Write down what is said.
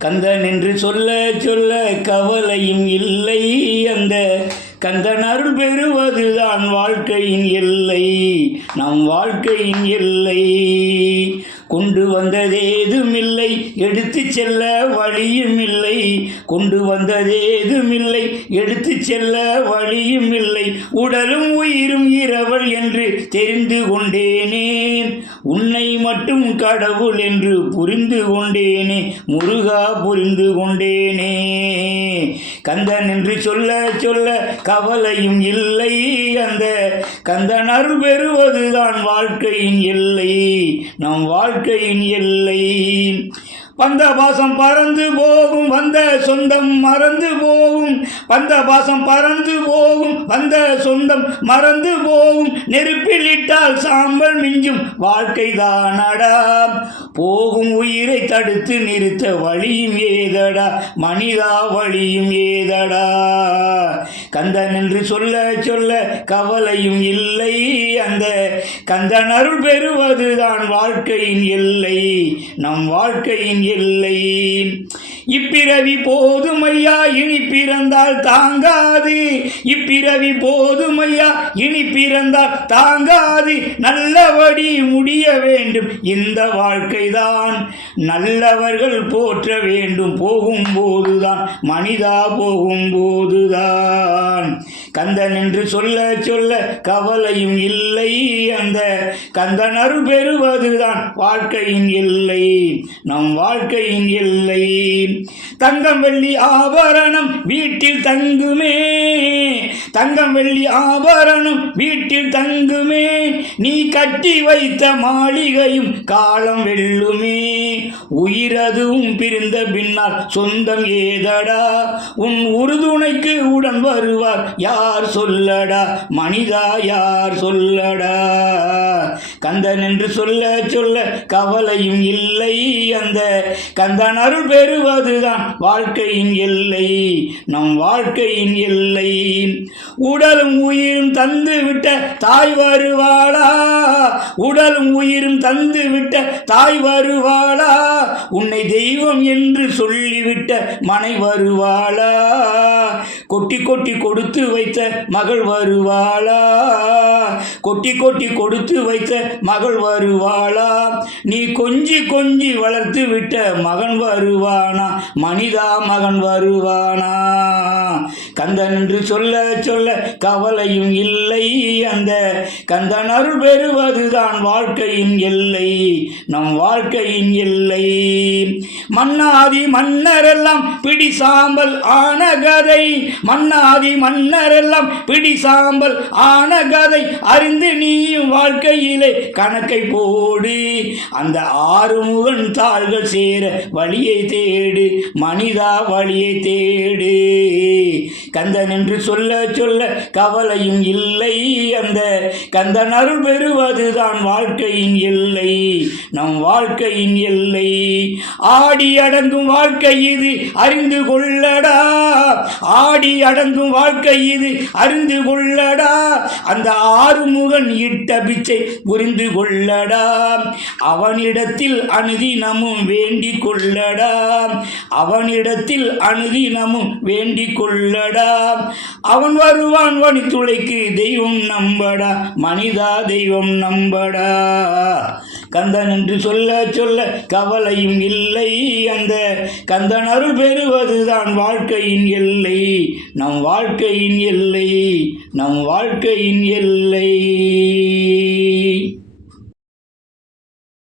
கந்தன் என்று சொல்ல சொல்ல கவலையும் இல்லை. அந்த கந்தன் அருள் பெறுவதுதான் வாழ்க்கையின் எல்லை, நம் வாழ்க்கையின் எல்லை. கொண்டு வந்ததேதுமில்லை, எடுத்து செல்ல வழியும் இல்லை. கொண்டு வந்ததேதுமில்லை, எடுத்து செல்ல வழியும் இல்லை. உடலும் உயிரும் இரவல் என்று தெரிந்து கொண்டேனே, உன்னை மட்டும் கடவுள் என்று புரிந்து கொண்டேனே, முருகா புரிந்து கொண்டேனே. கந்தன் என்று சொல்ல சொல்ல கவலையும் இல்லை. அந்த கந்தன் அருள் பெறுவதுதான் வாழ்க்கையின் எல்லை, நம் வாழ்க்கையின் எல்லை. வந்த பாசம் பறந்து போகும், வந்த சொந்தம் மறந்து போகும். வந்த பாசம் பறந்து போகும், வந்த சொந்தம் மறந்து போகும். நெருப்பில் இட்டால் சாம்பல் மிஞ்சும் வாழ்க்கை தானடா. போகும் உயிரை தடுத்து நிறுத்த வழியும் ஏதடா, மனிதா வழியும் ஏதடா. கந்தன் என்று சொல்ல சொல்ல கவலையும் இல்லை. அந்த கந்தன் அருள் பெறுவதுதான் வாழ்க்கையின் எல்லை, நம் வாழ்க்கையின் எல்லை. இப்பிறவி போதுமையா, இனி பிறந்தால் தாங்காது. இப்பிறவி போதுமையா, இனி பிறந்தால் தாங்காது. நல்லபடி முடிய வேண்டும் இந்த வாழ்க்கைதான், நல்லவர்கள் போற்ற வேண்டும் போகும்போதுதான், மனிதா போகும்போதுதான். கந்தன் என்று சொல்ல சொல்ல கவலையும் இல்லை. அந்த கந்தன் அருள் பெறுவதுதான் வாழ்க்கையின் எல்லை, நம் வாழ்க்கையின் எல்லை. தங்கம் வெள்ளி ஆபரணம் வீட்டில் தங்குமே, தங்கம் வெள்ளி ஆபரணம் வீட்டில் தங்குமே. நீ கட்டி வைத்த மாளிகையும் காலம் வெல்லுமே. உயிரதுவும் பிரிந்த பின்னால் சொந்தம் ஏதடா. உன் உறுதுணைக்கு உடன் வருவார் யார் சொல்லடா, மனிதா யார் சொல்லடா. கந்தன் என்று சொல்ல சொல்ல கவலையும் இல்லை. அந்த கந்தன் அருள் பெறுவதுதான் வாழ்க்கையின் எல்லை, நம் வாழ்க்கையின் எல்லை. உடலும் உயிரும் தந்து விட்ட தாய் வருவாளா, உடலும் உயிரும் தந்து விட்ட தாய் வருவாளா. உன்னை தெய்வம் என்று சொல்லிவிட்ட மனை வருவாளா. கொட்டி கொட்டி கொடுத்து வைத்த மகள் வருவாளா, கொட்டி கொட்டி கொடுத்து வைத்த மகள் வருவாளா. நீ கொஞ்சி கொஞ்சி வளர்த்து விட்ட மகன் வருவானா, மனிதா மகன் வருவானா. கந்தன் என்று சொல்ல சொல்ல கவலையும் இல்லை. அந்த கந்தன் அருள் பெறுவதுதான் வாழ்க்கையின் எல்லை, நம் வாழ்க்கையின் எல்லை. மன்னாதி மன்னரெல்லாம் பிடி சாம்பல் ஆன கதை, மன்னாதி மன்னரெல்லாம் பிடி சாம்பல் ஆன கதை. அறிந்து நீயும் வாழ்க்கையிலே கணக்கை போடு. அந்த ஆறுமுகன் தாள்கள் சேர வழியை தேடு, மனிதா வழியை தேடு. கந்தன் என்று சொல்ல சொல்ல கவலையும் இல்லை. அந்த கந்தன் அருள் பெறுவதுதான் வாழ்க்கையின் எல்லை, நம் வாழ்க்கையின் எல்லை. ஆடி அடங்கும் வாழ்க்கை இது அறிந்து கொள்ளடா, ஆடி அடங்கும் வாழ்க்கை இது அறிந்து கொள்ளடா. அந்த ஆறுமுகன் இட்ட பிச்சை புரிந்து கொள்ளடா. அவனிடத்தில் அனுதினமும் வேண்டிக் கொள்ளடா, அவனிடத்தில் அனுதினமும் வேண்டிக் கொள்ளடா. அவன் வருவான் வனித்துளைக்கு, தெய்வம் நம்படா, மனிதா தெய்வம் நம்படா. கந்தன் என்று சொல்ல சொல்ல கவலையும் இல்லை. அந்த கந்தன் அருள் பெறுவதுதான் வாழ்க்கையின் எல்லை, நம் வாழ்க்கையின் எல்லை, நம் வாழ்க்கையின் எல்லை.